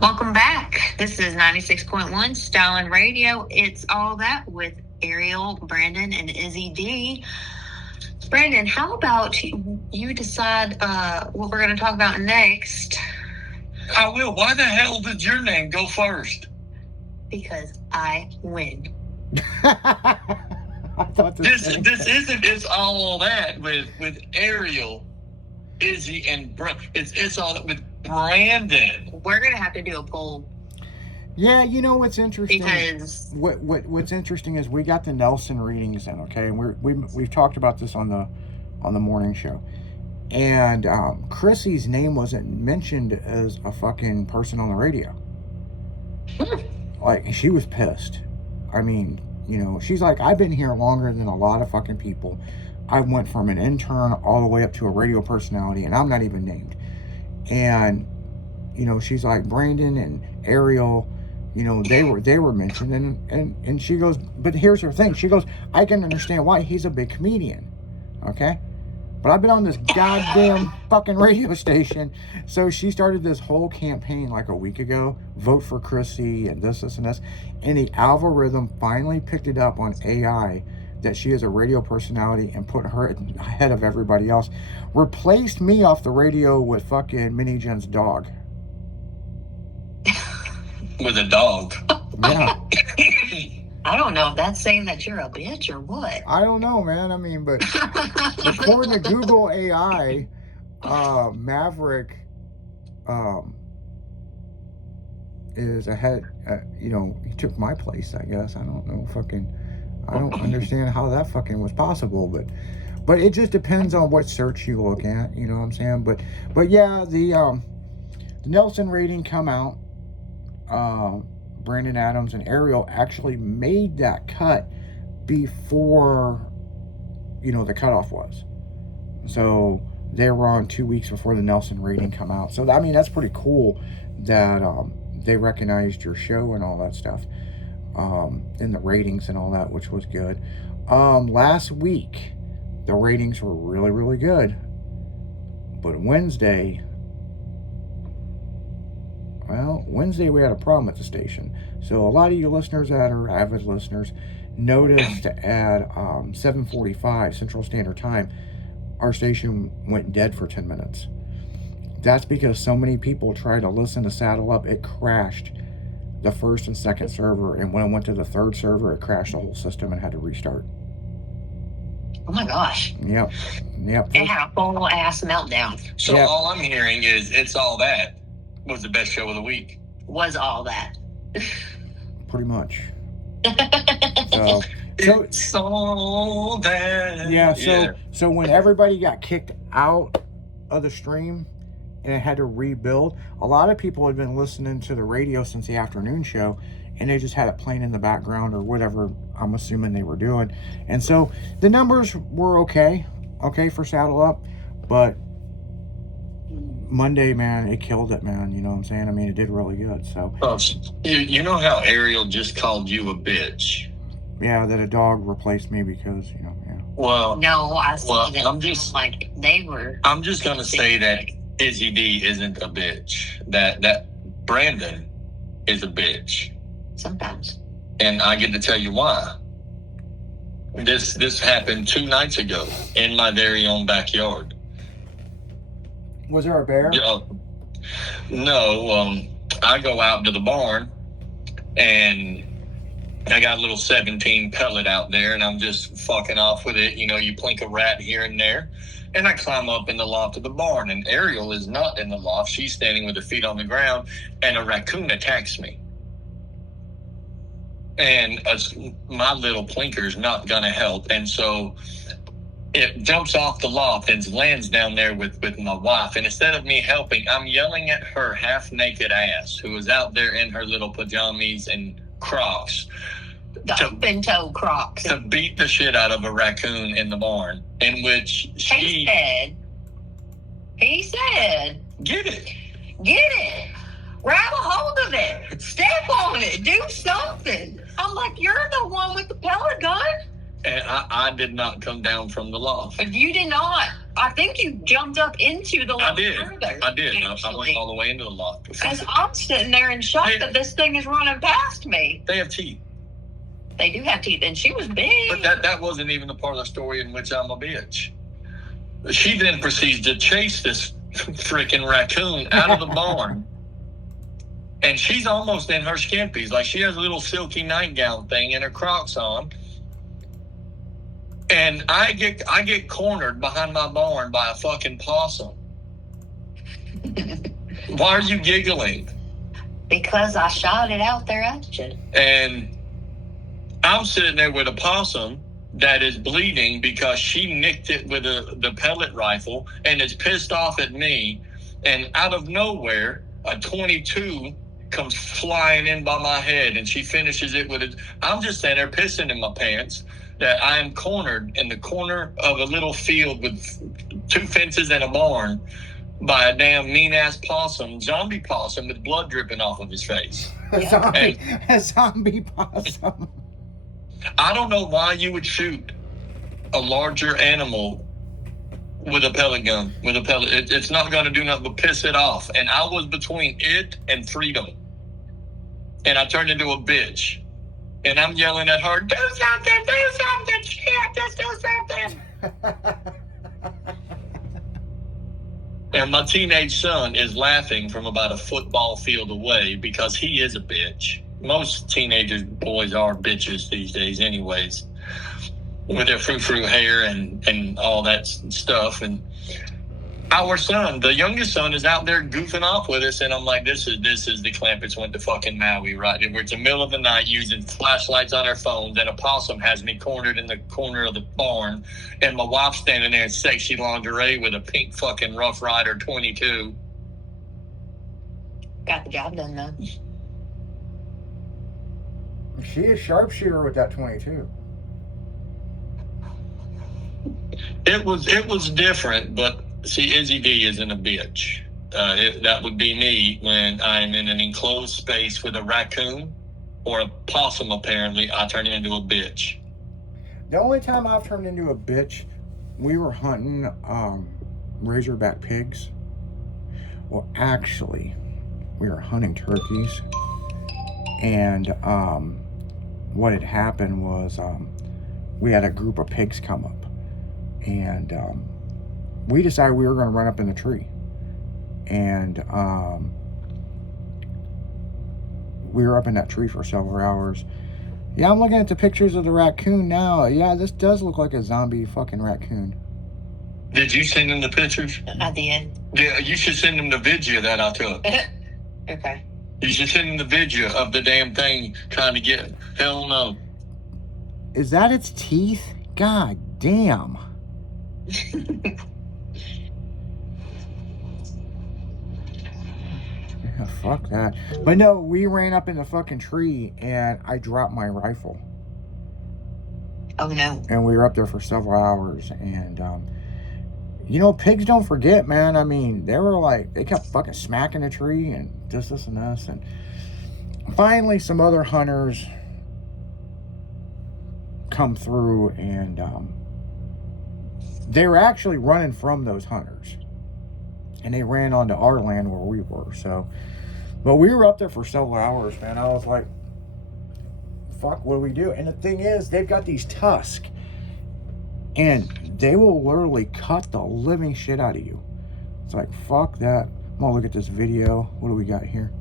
Welcome back. This is 96.1 Stylin' Radio. It's all that with Ariel, Brandon, and Izzy D. Brandon, how about you decide what we're going to talk about next? I will. Why the hell did your name go first? Because I win. I thought this isn't. It's all that with Ariel, Izzy, and it's all with Brandon. We're gonna have to do a poll. Yeah, you know what's interesting? Because what's interesting is we got the Nelson readings in, okay, and we've talked about this on the morning show, and Chrissy's name wasn't mentioned as a fucking person on the radio. Like, she was pissed. I mean, you know, she's like, I've been here longer than a lot of fucking people. I went from an intern all the way up to a radio personality, and I'm not even named. And, you know, she's like, Brandon and Ariel, you know, they were mentioned. And she goes, but here's her thing. She goes, I can understand why. He's a big comedian. Okay? But I've been on this goddamn fucking radio station. So she started this whole campaign like a week ago. Vote for Chrissy and this, and this. And the algorithm finally picked it up on AI that she is a radio personality and put her ahead of everybody else. Replaced me off the radio with fucking Mini Jen's dog. With a dog? Yeah. I don't know if that's saying that you're a bitch or what. I don't know, man. I mean, but according to Google AI, Maverick is ahead. You know, he took my place, I guess. I don't know, I don't understand how that fucking was possible, but it just depends on what search you look at. You know what I'm saying? But yeah, the Nelson rating come out. Brandon Adams and Ariel actually made that cut before, you know, the cutoff was. So they were on 2 weeks before the Nelson rating come out. So, I mean, that's pretty cool that they recognized your show and all that stuff in the ratings and all that, which was good. Last week, the ratings were really, really good. But Wednesday we had a problem at the station. So a lot of you listeners that are avid listeners noticed at 7:45 Central Standard Time, our station went dead for 10 minutes. That's because so many people tried to listen to Saddle Up, it crashed the first and second server, and when it went to the third server, it crashed the whole system and had to restart. Oh my gosh. Yep. It had a full ass meltdown. So all I'm hearing is It's All That was the best show of the week. Was all that. Pretty much. It's all that. Yeah, so when everybody got kicked out of the stream and it had to rebuild, a lot of people had been listening to the radio since the afternoon show, and they just had it playing in the background or whatever I'm assuming they were doing. And so the numbers were okay for Saddle Up, but Monday, man, it killed it, man. You know what I'm saying? I mean, it did really good. So you know how Ariel just called you a bitch? Yeah, that a dog replaced me because, you know, yeah. Well, no, I said that. I'm just like they were. I'm just gonna say that Izzy D isn't a bitch. That Brandon is a bitch. Sometimes. And I get to tell you why. This happened 2 nights ago in my very own backyard. Was there a bear? No. I go out to the barn, and I got a little 17 pellet out there, and I'm just fucking off with it. You know, you plink a rat here and there. And I climb up in the loft of the barn, and Ariel is not in the loft. She's standing with her feet on the ground, and a raccoon attacks me. And my little plinker's not going to help. And so it jumps off the loft and lands down there with my wife. And instead of me helping, I'm yelling at her half-naked ass, who was out there in her little pajamas and Crocs. The open-toe Crocs. To beat the shit out of a raccoon in the barn, in which He said, get it. Grab a hold of it. Step on it. Do something. I'm like, you're the one with the pellet gun. And I did not come down from the loft. You did not. I think you jumped up into the lot further. I did. I went all the way into the lot. Because I'm sitting there in shock that this thing is running past me. They have teeth. They do have teeth, and she was big. But that wasn't even the part of the story in which I'm a bitch. She then proceeds to chase this freaking raccoon out of the barn. And she's almost in her skimpies. Like, she has a little silky nightgown thing and her Crocs on. And I get cornered behind my barn by a fucking possum. Why are you giggling? Because I shot it out there at you. And I'm sitting there with a possum that is bleeding because she nicked it with the pellet rifle and is pissed off at me. And out of nowhere, a 22 comes flying in by my head, and she finishes it with it. I'm just standing there pissing in my pants that I am cornered in the corner of a little field with 2 fences and a barn by a damn mean-ass possum, zombie possum with blood dripping off of his face. A zombie possum. I don't know why you would shoot a larger animal with a pellet gun. With a pellet, it's not going to do nothing but piss it off. And I was between it and freedom, and I turned into a bitch. And I'm yelling at her, "Do something, shit, just do something." And my teenage son is laughing from about a football field away because he is a bitch. Most teenagers, boys are bitches these days anyways, with their frou-frou hair and all that stuff. And our son, the youngest son, is out there goofing off with us, and I'm like, this is the Clampets went to fucking Maui, right? We're in the middle of the night using flashlights on our phones, and a possum has me cornered in the corner of the barn, and my wife's standing there in sexy lingerie with a pink fucking Rough Rider 22. Got the job done, though. She is sharpshooter with that 22. It was different, but see, Izzy D isn't a bitch. That would be me when I'm in an enclosed space with a raccoon or a possum. Apparently, I turn into a bitch. The only time I've turned into a bitch, we were hunting razorback pigs. Well, actually, we were hunting turkeys, and what had happened was we had a group of pigs come up, and we decided we were going to run up in the tree, and we were up in that tree for several hours. Yeah, I'm looking at the pictures of the raccoon now. Yeah, this does look like a zombie fucking raccoon. Did you send him the pictures? I did. Yeah, you should send him the video that I took. Okay. You should send him the video of the damn thing trying to get. Hell no. Is that its teeth? God damn. Yeah, fuck that. But no, we ran up in the fucking tree and I dropped my rifle. Oh, no. And we were up there for several hours. And, you know, pigs don't forget, man. I mean, they kept fucking smacking the tree and this and this. And finally, some other hunters come through, and they were actually running from those hunters. And they ran onto our land where we were. So, but we were up there for several hours, man. I was like, fuck, what do we do? And the thing is, they've got these tusks, and they will literally cut the living shit out of you. It's like, fuck that. I'm gonna look at this video. What do we got here?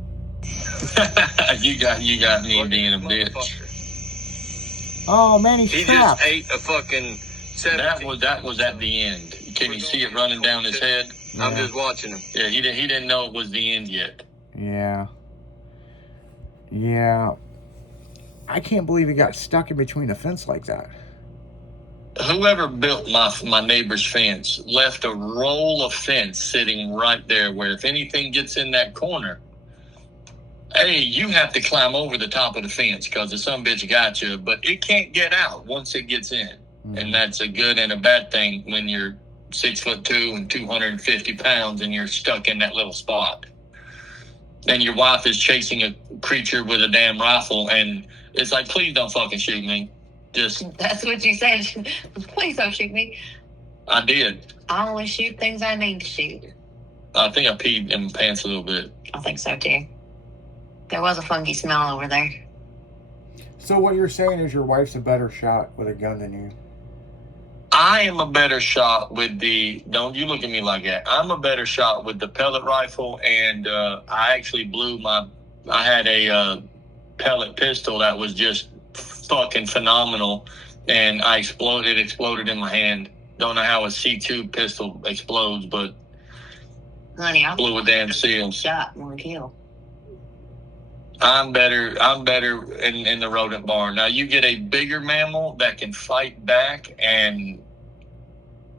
you got me being a bitch. Oh man, He trapped. just ate a fucking 17. That was at the end. Can you see it running down his head? Yeah. I'm just watching him. Yeah, he didn't know it was the end yet. Yeah. I can't believe he got stuck in between a fence like that. Whoever built my neighbor's fence left a roll of fence sitting right there where if anything gets in that corner, hey, you have to climb over the top of the fence because the son bitch got you, but it can't get out once it gets in. Mm-hmm. And that's a good and a bad thing when you're 6'2" and 250 pounds and you're stuck in that little spot. And your wife is chasing a creature with a damn rifle, and it's like, please don't fucking shoot me. Just That's what you said. Please don't shoot me. I did. I only shoot things I need to shoot. I think I peed in my pants a little bit. I think so too. There was a funky smell over there. So what you're saying is your wife's a better shot with a gun than you? I am a better shot with the, don't you look at me like that. I'm a better shot with the pellet rifle, and I actually I had a pellet pistol that was just fucking phenomenal, and it exploded in my hand. Don't know how a C2 pistol explodes, but Honey, I blew a damn seal. shot one kill. I'm better in the rodent barn. Now you get a bigger mammal that can fight back, and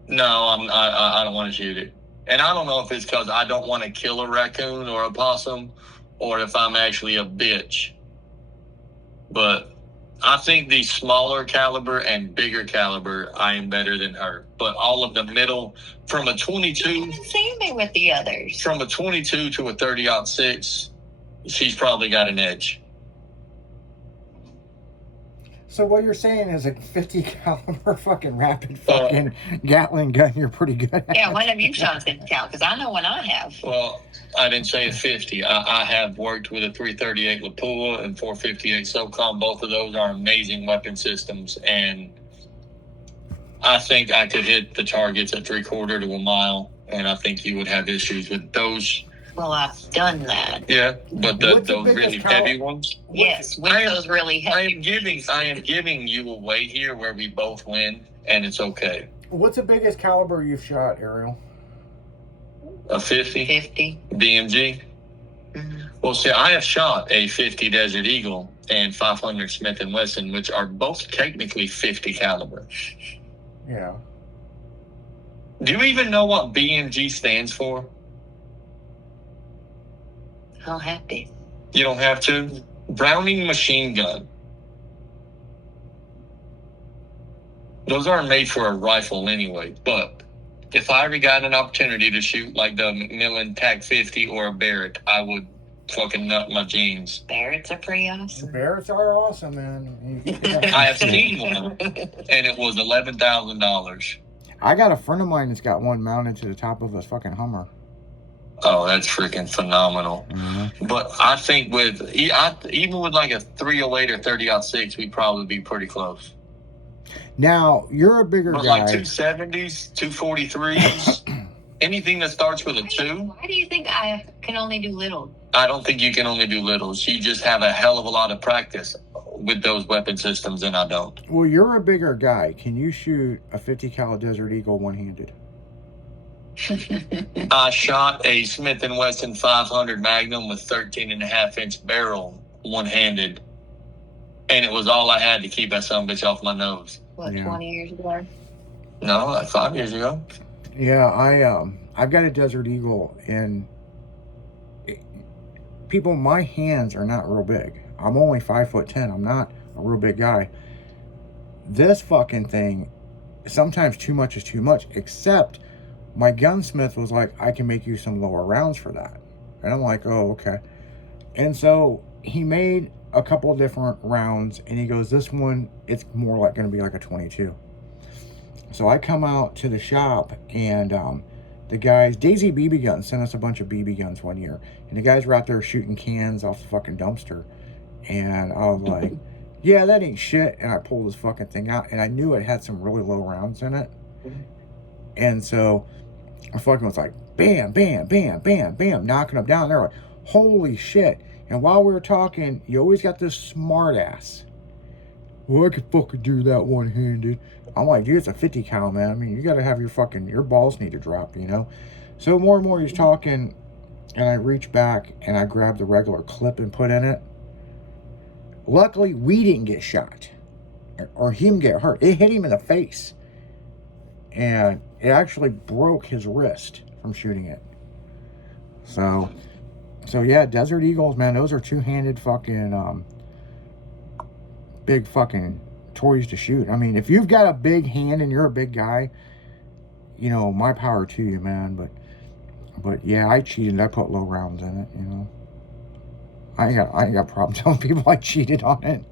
no, I don't want to shoot it. And I don't know if it's because I don't want to kill a raccoon or a possum, or if I'm actually a bitch. But I think the smaller caliber and bigger caliber, I am better than her. But all of the middle, from a 22, You haven't seen me with the others. from a 22 to a 30-06, she's probably got an edge. So what you're saying is a 50 caliber fucking rapid fucking Gatling gun you're pretty good at. Yeah, when have you shot a 50 cal? Because I know when I have. Well, I didn't say a 50. I have worked with a 338 Lapua and 458 SOCOM. Both of those are amazing weapon systems, and I think I could hit the targets at 3/4 to a mile, and I think you would have issues with those. Well, I've done that. Yeah, but What's the those biggest really caliber? heavy ones. Yes, with those really I heavy. am giving you a way here where we both win, and it's okay. What's the biggest caliber you've shot, Ariel? A 50 50. BMG. Mm-hmm. Well, see, I have shot a 50 Desert Eagle and 500 Smith & Wesson, which are both technically 50 caliber. Yeah. Do you even know what BMG stands for? I'll have to. You don't have to. Browning machine gun. Those aren't made for a rifle anyway, but if I ever got an opportunity to shoot like the Macmillan TAC 50 or a Barrett, I would fucking nut my jeans. Barretts are pretty The awesome. Barretts are awesome, man. I have seen one, and it was $11,000. I got a friend of mine that's got one mounted to the top of his fucking Hummer. Oh, that's freaking phenomenal. Mm-hmm. But I think even with like a 308 or 30-06, we'd probably be pretty close. Now, you're a bigger But guy. like 270s, 243s, anything that starts with a 2, Why do you think I can only do little? I don't think you can only do littles. You just have a hell of a lot of practice with those weapon systems, and I don't. Well, you're a bigger guy. Can you shoot a 50 cal Desert Eagle one-handed? I shot a Smith & Wesson 500 Magnum with 13.5-inch barrel one-handed, and it was all I had to keep that son-of-a-bitch off my nose. What, Yeah. 20 years ago? No, like 5 years ago. Yeah, I've got a Desert Eagle, and people, my hands are not real big. I'm only 5'10". I'm not a real big guy. This fucking thing, sometimes too much is too much, except my gunsmith was like, I can make you some lower rounds for that. And I'm like, oh, okay. And so he made a couple of different rounds, and he goes, this one, it's more like going to be like a 22. So I come out to the shop, and the guys, Daisy BB Guns sent us a bunch of BB guns one year, and the guys were out there shooting cans off the fucking dumpster, and I was like, yeah, that ain't shit. And I pulled this fucking thing out, and I knew it had some really low rounds in it. And so I fucking was like, bam, bam, bam, bam, bam, knocking them down. They're like, holy shit. And while we were talking, you always got this smart ass. Well, I could fucking do that one-handed. I'm like, dude, it's a 50 cal, man. I mean, you got to have your balls need to drop, you know? So more and more he's talking, and I reach back, and I grab the regular clip and put in it. Luckily, we didn't get shot, or him get hurt. It hit him in the face, and it actually broke his wrist from shooting it. So yeah, Desert Eagles, man, those are two-handed fucking, big fucking toys to shoot. I mean, if you've got a big hand and you're a big guy, you know, my power to you, man. But yeah, I cheated. I put low rounds in it, you know. I ain't got problem telling people I cheated on it.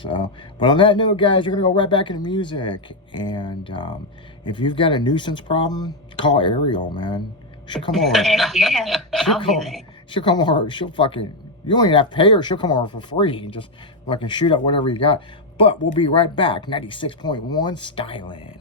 So, but on that note, guys, we're gonna go right back into music. And if you've got a nuisance problem, call Ariel, man. She'll come over. Yeah, I'll do that. She'll come over. She'll fucking. You don't even have to pay her. She'll come over for free and just fucking shoot up whatever you got. But we'll be right back. 96.1 Styling.